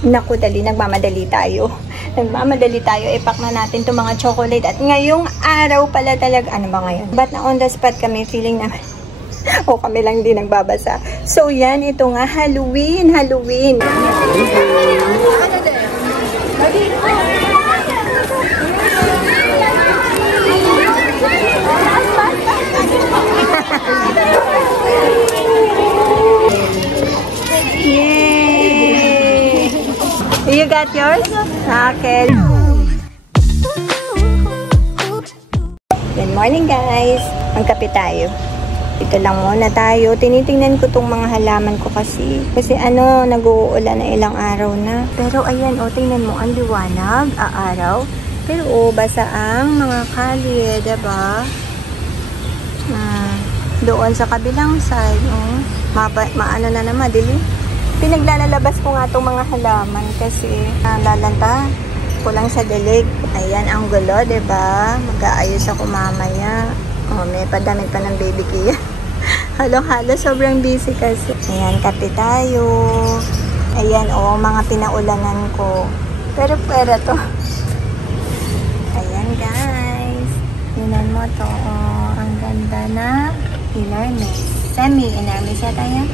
Naku, dali, nagmamadali tayo. Nagmamadali tayo, ipack na natin itong mga chocolate. At ngayong araw pala talaga, ano ba ngayon? Ba't na on the spot kami, feeling naman, o kami lang din nagbabasa. So yan, ito nga, Halloween. Yay! You got yours? Okay. Good morning guys. Magkape tayo. Ito lang muna tayo. Tinitingnan ko tong mga halaman ko kasi nag-uulan na ilang araw na. Pero ayan, tingnan mo, ang liwanag, araw. Pero basa ang mga kalye, diba? Doon sa kabilang side, maano na naman, dilim. Pinaglalabas ko nga itong mga halaman kasi lalanta ko lang sa dilig. Ayan, ang gulo, diba? Mag-aayos ako mamaya. May padamit pa ng baby Kia. Halo-halo, sobrang busy kasi. Ayan, kape tayo. Ayan, mga pinaulanan ko. Pero pwera to. Ayan, guys. Tingnan mo to. Ang ganda na inermis. Semi-inermis yata yan.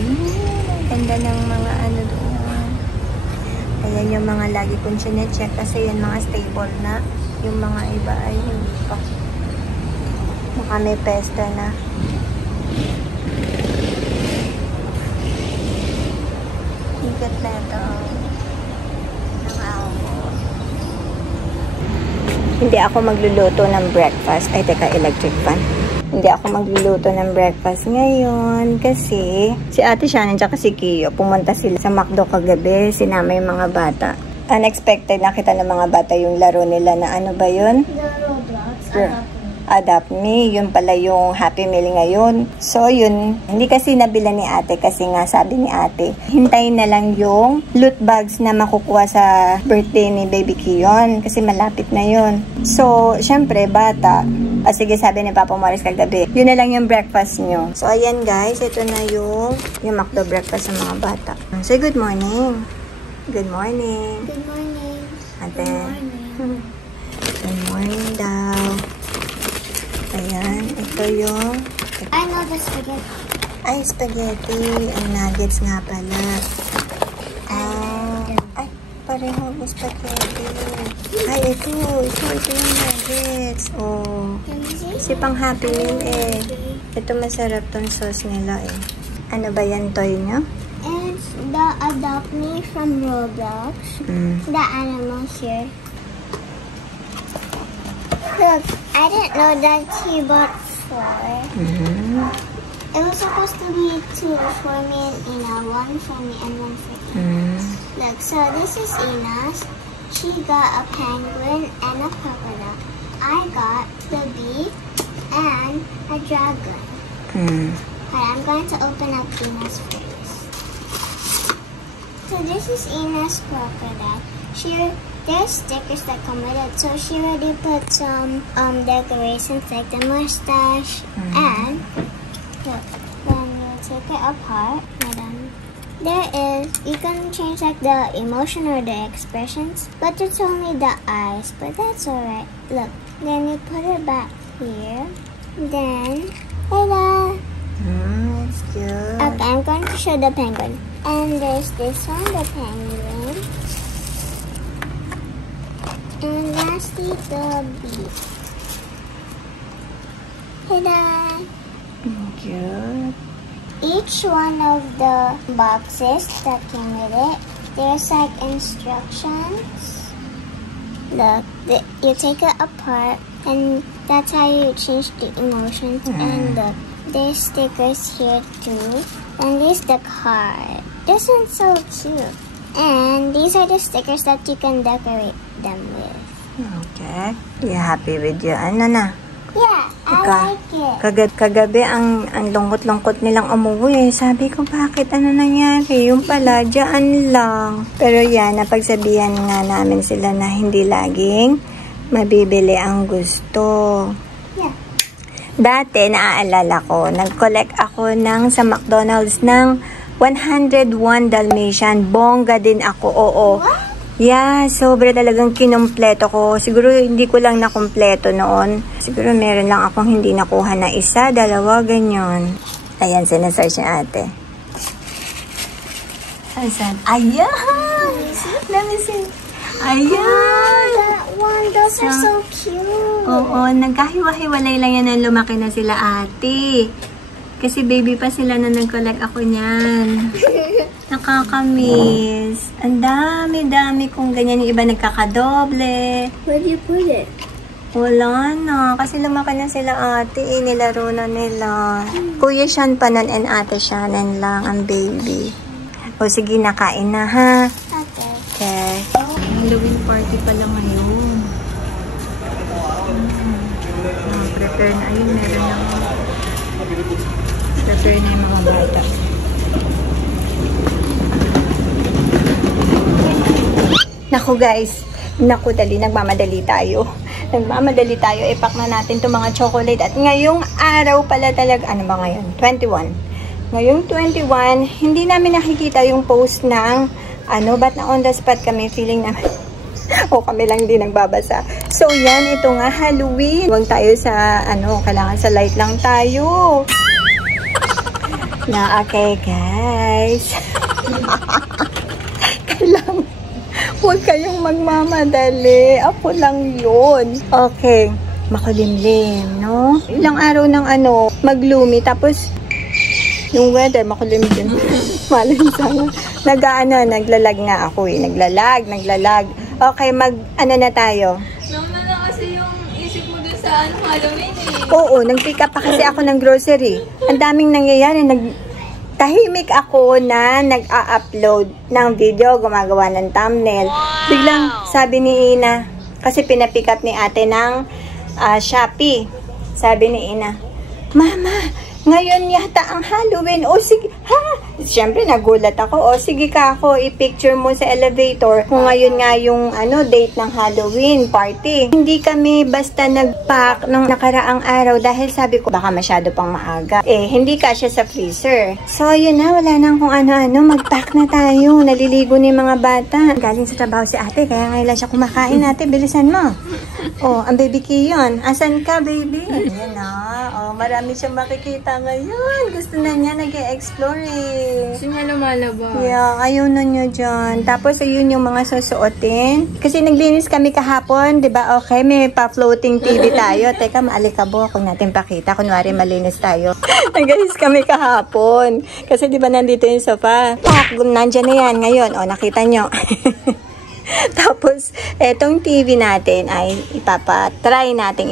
Ang ganda ng mga doon. Ayan yung mga lagi kong chinecheck kasi yan mga stable na. Yung mga iba ay hindi pa. Baka may pesta na. Higat na ito. Hindi ako magluluto ng breakfast. Ay, teka, electric fan. Hindi ako magluluto ng breakfast ngayon kasi si Ate Shannon at si Kiyo pumunta sila sa McDo kagabi. Sinama yung mga bata. Unexpected, nakita ng mga bata yung laro nila na ano ba yun? Adopt Me. Yun pala yung Happy Meal ngayon. So, yun. Hindi kasi nabila ni ate kasi nga sabi ni ate, hintayin na lang yung loot bags na makukuha sa birthday ni Baby Kiyon kasi malapit na yun. So, syempre, bata. Sige, sabi ni Papa Morris kagabi, yun na lang yung breakfast nyo. So, ayan guys. Ito na yung McDo breakfast sa mga bata. Say good morning. Good morning. Good morning. Ate. Good morning daw. Ayan, ito yung... I know the spaghetti. Ay, spaghetti. Ang nuggets nga pala. Ay, pareho yung spaghetti. Ay, ito yung nuggets. Kasi pang Happy Meal eh. Ito masarap tong sauce nila eh. Ano ba yan, toy nyo? It's the Adopt Me from Roblox. The animals here. Look, I didn't know that he bought 4. It was supposed to be 2 for me and Ina, 1 for me and 1 for you. Look, so this is Ina's. She got a penguin and a crocodile. I got the bee and a dragon. Okay, I'm going to open up Ina's first. So this is Ina's crocodile. There's stickers that come with it, so she already put some decorations like the mustache and look, when you take it apart, you can change like the emotion or the expressions, but it's only the eyes, but that's alright. Look, then you put it back here, then ta-da! That's good. Okay, I'm going to show the penguin. And there's this one, the penguin. And lastly, the bee. Ta-da! Good. Each one of the boxes that came with it, there's like instructions. Look, you take it apart, and that's how you change the emotions. And look, there's stickers here too. And there's the card. This one's so cute. And these are the stickers that you can decorate them with. Okay. You happy with your ano na? Yeah, I like it. Kagabi, ang lungkot-lungkot nilang umuwi. Sabi ko, bakit? Ano nangyari? Yung pala, dyan lang. Pero yan, napagsabihan nga namin sila na hindi laging mabibili ang gusto. Yeah. Dati, naaalala ko, nag-collect ako sa McDonald's ng 101 Dalmatian. Bongga din ako, oo. Yeah, sobra talagang kinumpleto ko. Siguro hindi ko lang nakumpleto noon. Siguro meron lang akong hindi nakuha na isa, dalawa, ganyan. Ayan, sinesearch niya ate. Asan? Ayan! Let me see. Ayan! That one, those are so cute. Oo, nagkahiwa-hiwalay lang yan nang lumaki na sila ate. Kasi baby pa sila na nag-collect ako niyan. Nakakamiss. Ang dami-dami kung ganyan. Yung iba nagkakadoble. Where do you put it? Wala na. Kasi lumaki na sila ate. Nilaro na nila. Kuya Sean pa nun and ate Shannon lang ang baby. O sige, nakain na ha. Okay. Okay. Halloween party pala ngayon. Prepare na. Ayun, meron na. Prepare na yung mga bata. Naku guys, naku dali, nagmamadali tayo. Nagmamadali tayo, ipack na natin itong mga chocolate. At ngayong araw pala talaga, ano ba ngayon? 21. Ngayong 21, hindi namin nakikita yung post ng, ba't na on the spot kami, feeling namin, o kami lang din nagbabasa. So yan, ito nga Halloween. Huwag tayo sa, kailangan sa light lang tayo. Na, okay guys. Kailangan, huwag kayong magmamadali. Ako lang yun. Okay. Makulimlim, no? Ilang araw ng maglumi. Tapos, yung weather, makulimlim. Malamsang. Naglalag nga ako eh. Naglalag. Okay, na tayo. Naman na kasi yung isip mo dun sa Halloween eh. Oo, nag-pick up pa kasi ako ng grocery. Ang daming nangyayari. Tahimik ako na nag-a-upload ng video, gumagawa ng thumbnail. Biglang sabi ni Ina, kasi pinapick up ni ate ng Shopee. Sabi ni Ina, Mama, ngayon yata ang Halloween. O sige, ha? Siyempre nagulat ako. O sige ka ako, i-picture mo sa elevator kung ngayon nga yung date ng Halloween party. Hindi kami basta nag-pack nung nakaraang araw dahil sabi ko baka masyado pang maaga. Hindi kasya sa freezer. So yun na, wala nang kung ano-ano. Mag-pack na tayo. Naliligo ni mga bata. Galing sa trabaho si ate, kaya ngayon lang siya kumakain. Ate, bilisan mo. Oh, ang baby Kiyon. Asan ka, baby? Ayan na. Oh, marami siyang makikita ngayon. Gusto na niya nag-e-explore eh. Gusto niya lumalabas. Yeah, ayaw na niya dyan. Tapos, ayun yung mga susuotin. Kasi naglinis kami kahapon, di ba? Okay, may pa-floating TV tayo. Teka, maalikabo. Kung natin pakita, kunwari malinis tayo. Naglinis kami kahapon. Kasi di ba nandito yung sofa? Nandyan na yan ngayon. O, nakita nyo. Tapos, etong TV natin ay ipapatry natin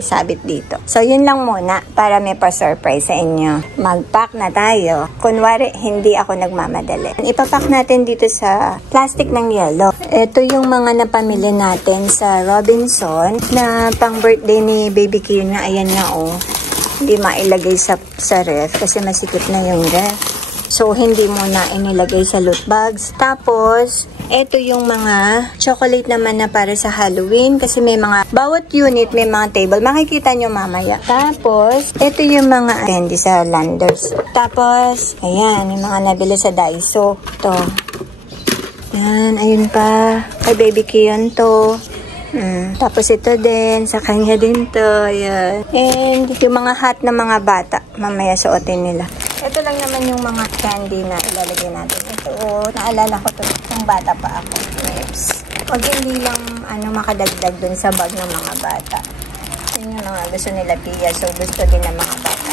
isabit dito. So, yun lang muna para may pa-surprise sa inyo. Mag-pack na tayo. Kunwari, hindi ako nagmamadali. Ipapack natin dito sa plastic ng yellow. Ito yung mga napamili natin sa Robinson na pang-birthday ni Baby Kiyon na ayan nga hindi mailagay sa ref kasi masikip na yung ref. So, hindi muna inilagay sa loot bags. Tapos, ito yung mga chocolate naman na para sa Halloween. Kasi may mga, bawat unit may mga table. Makikita nyo mamaya. Tapos, ito yung mga candy sa Landers. Tapos, ayan, yung mga nabili sa Daiso. Ito. Yan, ayun pa. Kay Baby Kiyon to. Tapos ito din, sa kanya din to. Ayan. And yung mga hot na mga bata, mamaya suotin nila. Ito lang naman yung mga candy na ilalagay natin. Ito, naalala ko to nung bata pa ako. Yes. Pag hindi lang makadagdag dun sa bag ng mga bata. Yun yung mga gusto nila Pia. So, gusto din ng mga bata.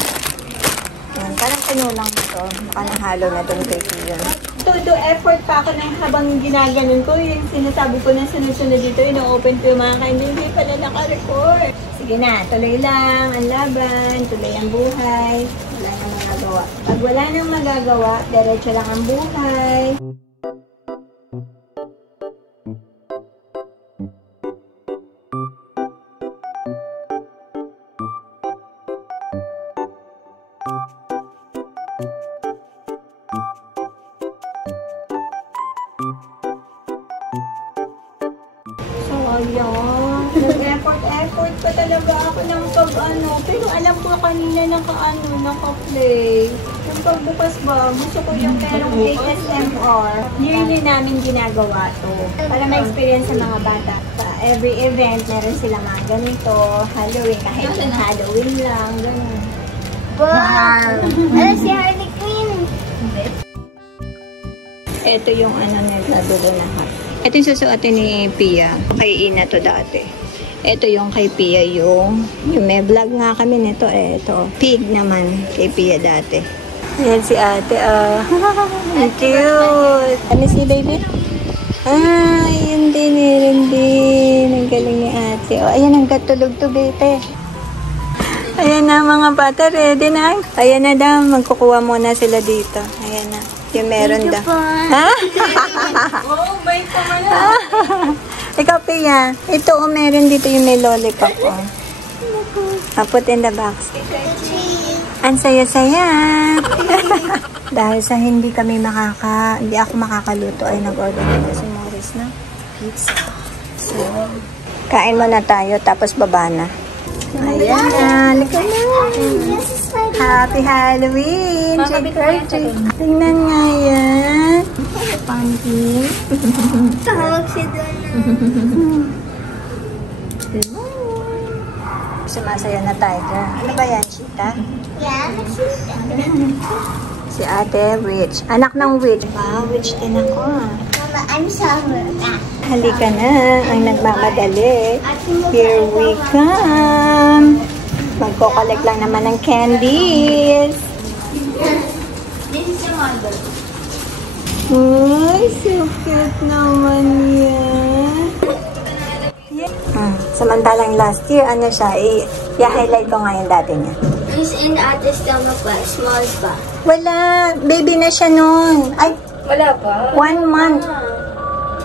Yan, parang pinulang na to. Nakanahalo na dun kay Pia. Todo effort pa ako nang habang ginaganon ko. Yung sinasabi ko na sunod-sunod dito, ino-open ko yung mga hindi pala naka-record. Sige na, tuloy lang ang laban, tuloy ang buhay. Wala nang magagawa. Pag wala nang magagawa, diretso lang ang buhay. Ayan. Nag-effort pa talaga ako ng pero alam ko kanina naka-play. Pagbukas ba, gusto ko yung merong ASMR. Yearly namin ginagawa to. Para ma-experience sa mga bata pa. Every event, meron sila mga ganito. Halloween, kahit yung Halloween lang, gano'n. Wow! Ano si Harley Quinn? Ito yung ano nila dulo na hat. Ito yung susuotin ni Pia. Kay Ina to dati. Ito yung kay Pia yung may vlog nga kami nito. Ito. Pig naman kay Pia dati. Ayan si ate. Ang cute. Ano si baby? Yun din. Yun din. Ang galing ni ate. Ayan ang katulog to bete. Ayan na mga bata. Ready na. Ayan na daw. Magkukuha muna sila dito. Ayan na. Yung meron daw. Ha? Oh, bait pa man. Ikaw, Pia. Ito, meron dito yung may lollipop. Put in the box. Ang saya-saya. Dahil sa hindi ako makakaluto, ay nag-order na si Morris na pizza. So, kain muna tayo, tapos baba na. Ayan na. Lika na. Happy Halloween! Trick or treat. Tingnan nga yan. Pumpkin. Tawag si Donna. Sumasaya na tiger. Ano ba yan, Chita? Yeah, Si Ate Witch. Anak ng Witch. Wow, Witch din ako. Mama, I'm sorry. Halika na. Ang nagmamadali. Here we come. Magko-collect lang naman ng candies. This is your mother. Ay, so cute naman yan. Samantalang last year, ano siya, i-highlight ko nga yung dati niya. Who's in at the stomach pa? Small pa? Wala, baby na siya noon. Ay, Wala pa. 1 month.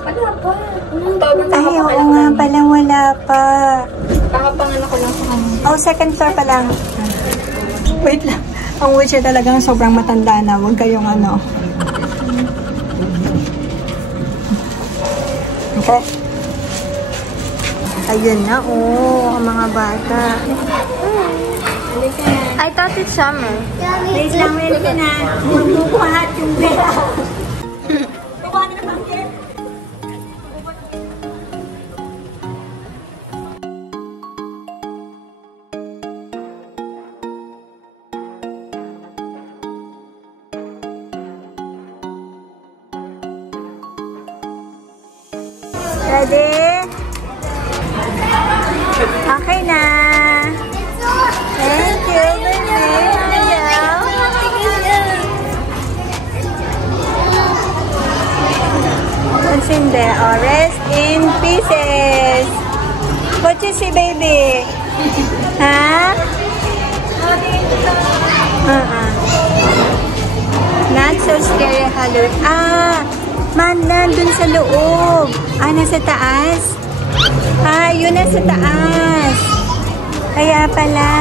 Wala pa. Ay, oo nga pala, wala pa. Kakapanganak ko lang sa kanya. Oh, second floor pa lang. Wait lang. Ang witch talagang sobrang matanda na. Huwag kayong ano. Okay. Ayun na, ang mga bata. I thought it's summer. Please lang, wait ka na. Magbubuhat yung pera. Bubuhat na pangkin. Ready? Okay na. Thank you, baby. What's in there? Oh, rest in pieces. What you see, baby? Huh? Not so scary, Halloween. Man, nandun sa loob. Nasa taas? Yun nasa taas. Kaya pala.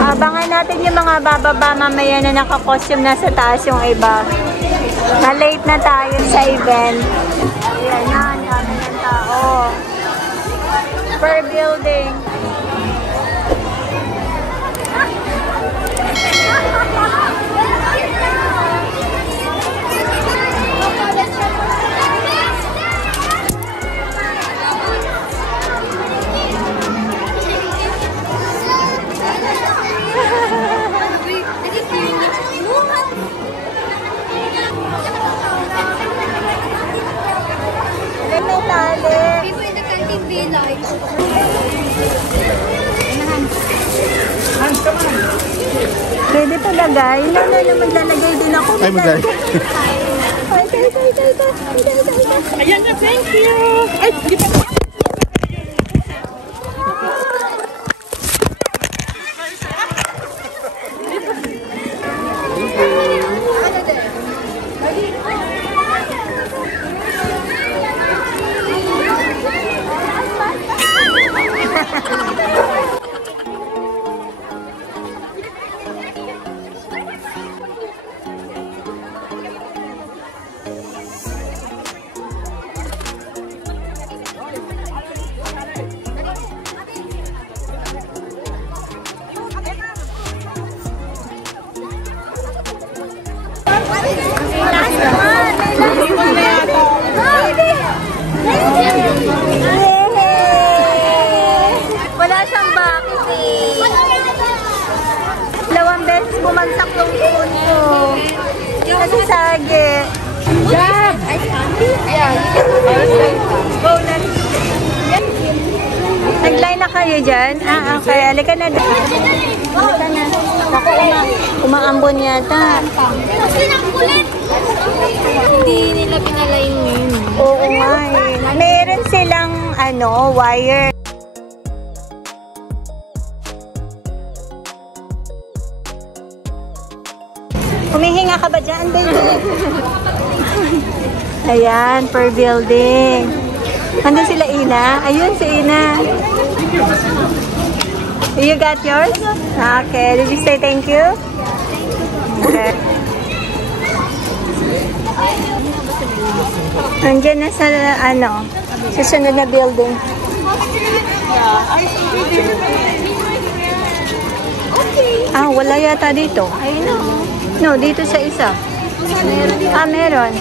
Abangan natin yung mga bababa mamaya na naka-costume na sa taas yung iba. Na-late na tayo sa event. Ayan na, ang dami ng tao. Per building. People in the canteen realize. Pwede pa lagay? No, maglalagay din ako. Ay, maglalagay. Ayan na, thank you! Ay, bumagsak yung phone ko. Kasi sagi. Grab! Yeah, Go na. Nag-line na kayo dyan? Okay. Halika na doon. Halika na. Ako, umaambon yata. Hindi nila pinalain yun. Oo nga eh. Meron silang, wire. Humihinga ka ba dyan, baby? Ayan, per building. Andun sila, Ina? Ayun, si Ina. You got yours? Okay. Did you say thank you? Okay. Andiyan na sa, susunod na building. Wala yata dito. Ayun na. No, dito sa isa. Meron.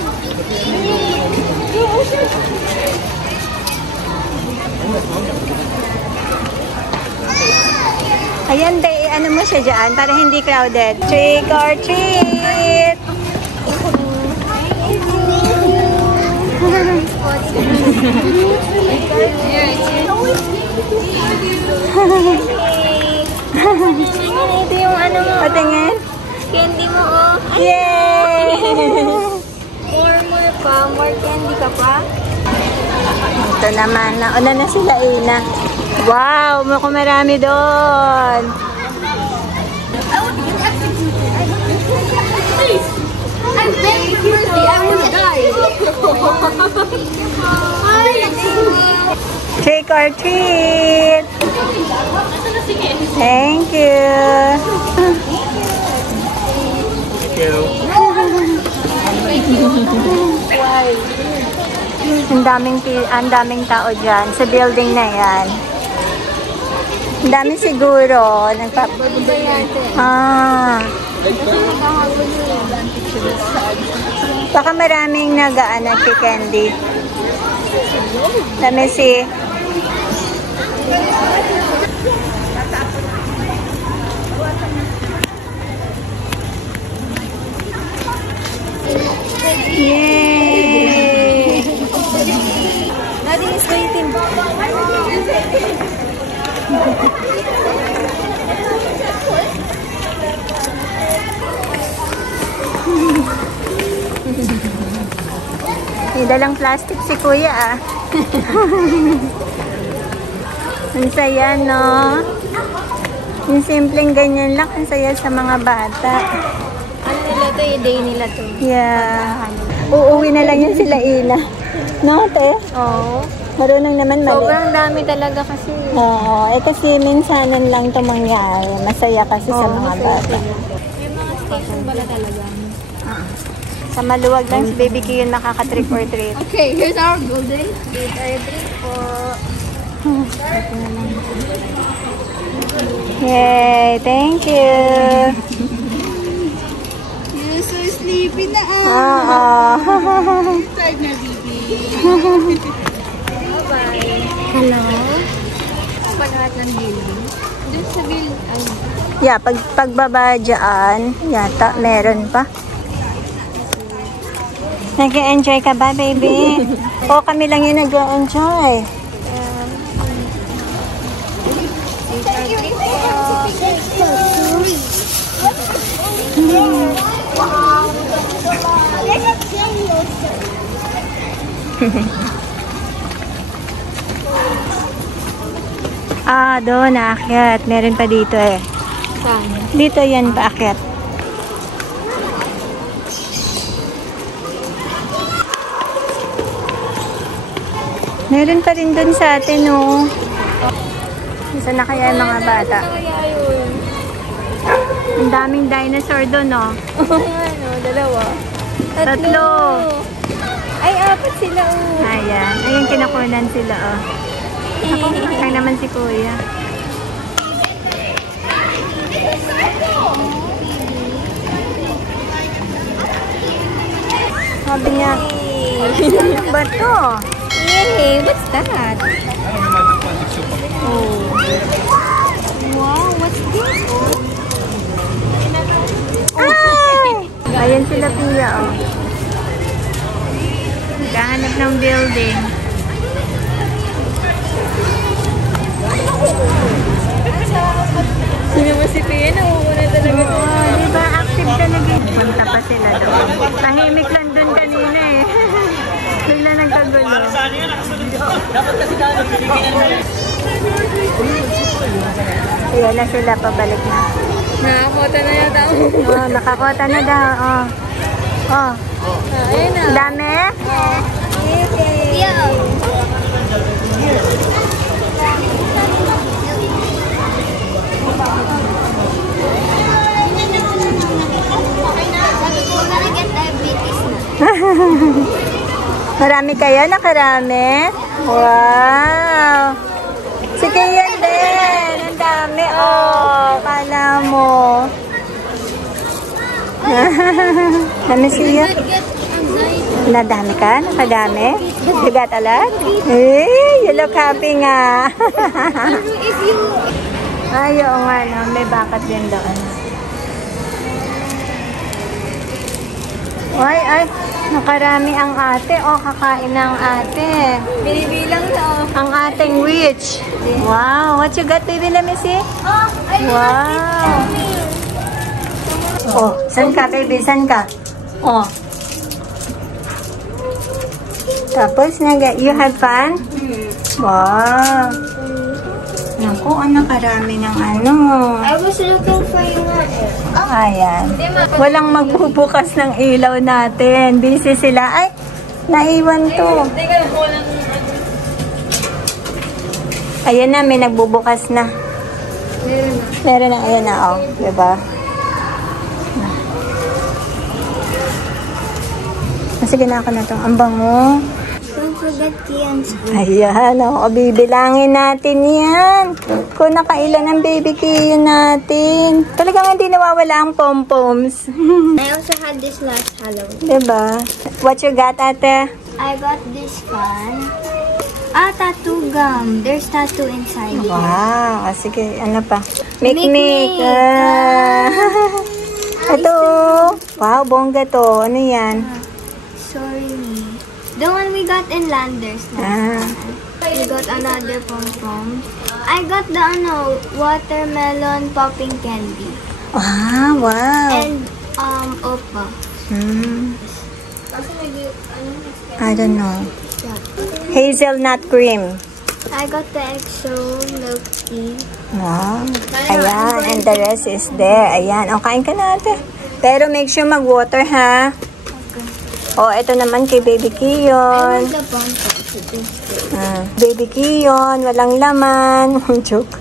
Ayan, ano mo siya dyan para hindi crowded. Trick or treat! Ito yung ano mo. Patingin? Candy mo, oh. Yay! More pa. More candy ka pa. Ito naman, nauna na sila, Ina. Wow, mukhang marami doon. I'm very thirsty. I will die. Trick or treat! Thank you! Ang daming tao dyan sa building na yan. Ang dami siguro. Baka maraming nag-candy. Let me see. Yay! Daddy is waiting. May dalang plastic si Kuya Ang saya, no? Yung simpleng ganyan lang, ang saya sa mga bata. Ano nila to? Yung day nila to. Yeah. Uuwi na lang yan sila, Ina. No, te? Oo. Marunong naman mali. Sobrang dami talaga kasi. Oo, kasi minsanan lang ito mangyari. Masaya kasi sa mga bata. Yung mga station pala talaga. Sa maluwag lang si Baby Q yun makaka-trick or treat. Okay, here's our building. Here's our drink po. Yay! Thank you! You're so sleepy na Oo. Tired na, baby. Bye-bye. Hello? Pag-aat ng building. Doon sa building. Yeah, pagbaba dyan, yata meron pa. Nag-enjoy ka ba, baby? O, kami lang yung nag-enjoy. Doon, naakyat. Meron pa dito eh. Saan? Dito yan, paakyat. Meron pa rin doon sa atin, no? Saan na kaya yung mga bata? Kaya yun. Ang daming dinosaur doon, no? Ano, dalawa. Tatlo. Ay, apat sila, oh. Ayan. Ayun, kinakunan sila, oh. Ako, ay naman si Kuya. Sabi niya, ano ba to? Yay! What's that? Oh. Wow, what's this? Ayan sila Pia, oh. Naghahanap ng building. Sino mo si Pia? Nakukuna talaga. Oo, diba? Active talaga. Punta pa sila doon. Tahimik lang doon kanina eh. Bigla nagkagulo. Ayan na sila, pabalik na. Nakakota na yata ako. Oh, nakakota na daw. Oh. Oh. Ayun na. Dami? Yeah. Sabi ko, gonna get diabetes na. Marami kayo? Nakarami? Wow! Si Kian din! Ang dami! Oh! Kala mo! Dami siya? Nadami ka? Nakadami? You got a lot? Eh! You look happy nga! Ay, oo nga, no? May bakat din doon. Ay! Nakarami ang ate. Oh, kakain na ang ate. Binibilang na. Ang ating witch. Wow. What you got, baby? Let me see. Wow. Oh, saan ka, baby? Saan ka? Oh. Tapos, you had fun? Wow. Naku, nakarami ng ano. I was looking for you. Ayan. Walang magbubukas ng ilaw natin. Busy sila. Ay, naiwan to. Teka, walang... Ayan na, may nagbubukas na. Meron na, ayan na, oh. Diba? Sige na ako na to. Ang bango. Don't forget Kian's. Ayan, oh. Bibilangin natin yan. Kung nakailan ang baby Kian natin. Talagang hindi nawawala ang pom-poms. I also had this last Halloween. Diba? What you got, ate? I got this one. Tattoo gum. There's tattoo inside. Wow. Sige, ano pa? Mikmik. Mikmik. Ito. Wow, bongga to. Ano yan? Sorry me. The one we got in Landers. We got another pom-pom. I got the watermelon popping candy. Ah, wow. And Oppa. I don't know. Hazelnut cream. I got the EXO milk tea. Wow. Ayan, and the rest is there. Ayan, o, kain ka na ate. Pero make sure mag-water, ha? O, ito naman kay Baby I Kion. want the pom-pom. Baby Kion, walang laman. Joke.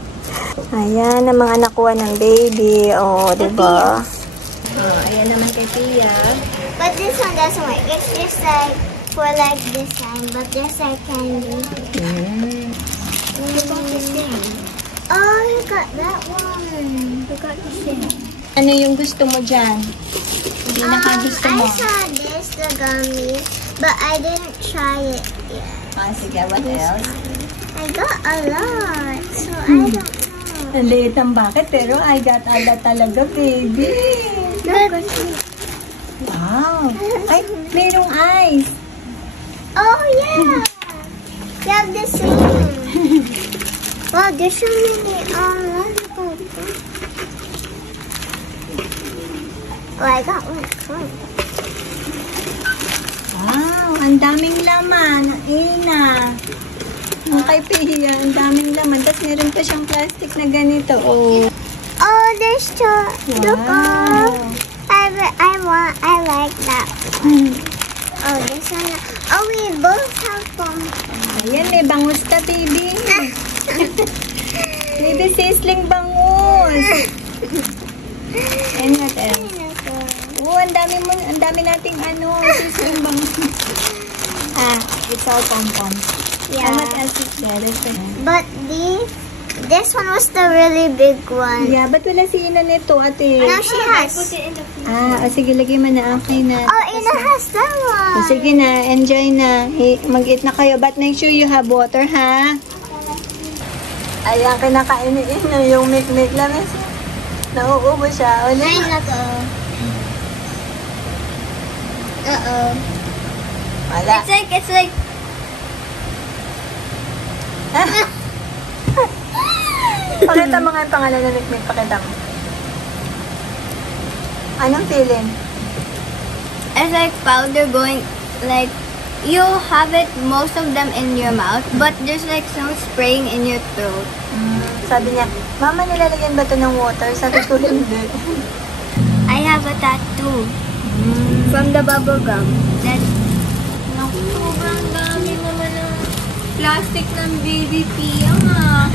Ayan, ang mga nakuha ng baby. O, diba? O, ayan naman kay Pia. But this one doesn't work. It's just like for like this time, but there's like candy. You got the same. Oh, you got that one. You got the same. Ano yung gusto mo dyan? Hindi nakagusto mo. I saw this, the gummy, but I didn't try it yet. Ah, sige, what else? I got a lot, so I don't know. Ang liit ang bucket, pero I got a lot talaga, baby. Wow. Ay, merong ice. Oh yeah, you have the same. Wow, there's so many lollipops. Oh, I got one. Cool. Wow, ang daming laman. Ina. Ang kay Pia, ang daming laman. Tapos meron pa siyang plastic na ganito. Oh. Oh, there's look, Wow. I like that one. Oh, this one. Oh, we both have one. Ayan, may bangus ka, baby. Baby, sisling bangus. And what else? Oh, ang dami nating sisling bangus. It's all pom-pom. Yeah. And what else is there? But this one was the really big one. Yeah, ba't wala si Ina nito, ate? No, she has. Sige, lagay mo na. Okay na. Oh, Ina has that one. Sige na, enjoy na. Mag-eat na kayo. But make sure you have water, ha? Ayan, kinakain ni Ina yung mikmik lang. Nauubo siya. Ay, nako. Uh-oh. Wala. It's like... Pakita mo nga yung pangalan ng Mikmik. Pakita mo. Anong feeling? It's like powder going, like, you have it, most of them in your mouth, but there's like some spraying in your throat. Sabi niya, Mama, nilalagyan ba ito ng water? Sabi ko, hindi. I have a tattoo from the bubble gum. That Sobrang dami naman ng plastic ng baby Pia nga.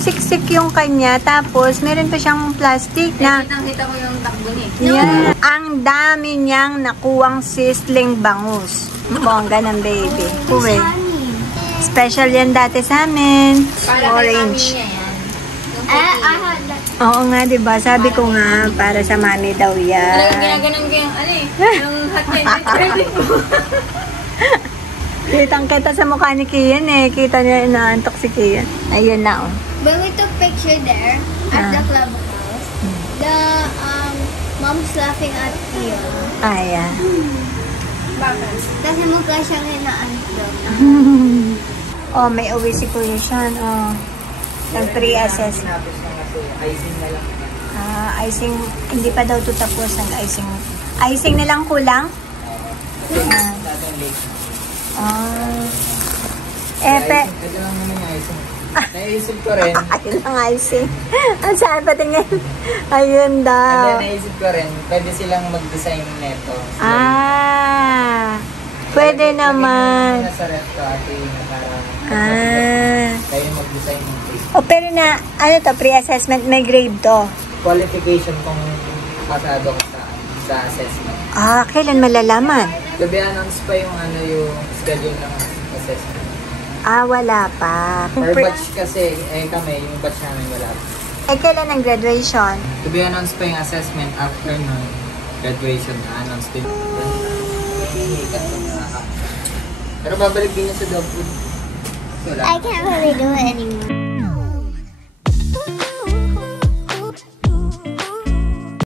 Siksik yung kanya, tapos meron pa siyang plastic na... Kitang-kita ko yung takbo niya. Yeah. Ang dami niyang nakuwang sisling bangus. Bongga ng baby. Uwi. Special yan dati sa amin. Orange. Niya yan. I had that. Oo nga, diba? Sabi ko nga, para sa mami daw yan. Ginaganon ko yung ano eh. Yung hot credit ko. Kitang-kita sa mukha ni Kian eh. Kita niya inaantok si Kian. Ayun na, oh. When we took picture there at the clubhouse, the mom's laughing at Theo. Ayan. Bakit? Kasi mukha siyang inaantok. Oh, may uwi si Kuya Sean, oh. Nag-pre-assessment. Icing na lang. Icing, hindi pa daw ito tapos ng icing. Icing na lang kulang? Epe. Ito lang naman yung icing. Naisip ko rin. Ayun ang icing. Ang saan patingin? Ayun And daw. then naisip ko rin, pwede silang mag-design neto. Pwede Lagyan naman. mo na sa ref ko, ate, na para kayo mag-design ng face. O pero na, ano to, pre-assessment, may grade to. Qualification kung pasado ka sa assessment. Kailan malalaman? To be announced pa yung yung schedule ng assessment. Wala pa. Per batch kasi, kami, yung batch namin wala pa. Kailan ang graduation? To be announced pa yung assessment after nun, graduation na-announce din. Pero babalik din niya sa dog food. Wala. I can't really do it anymore.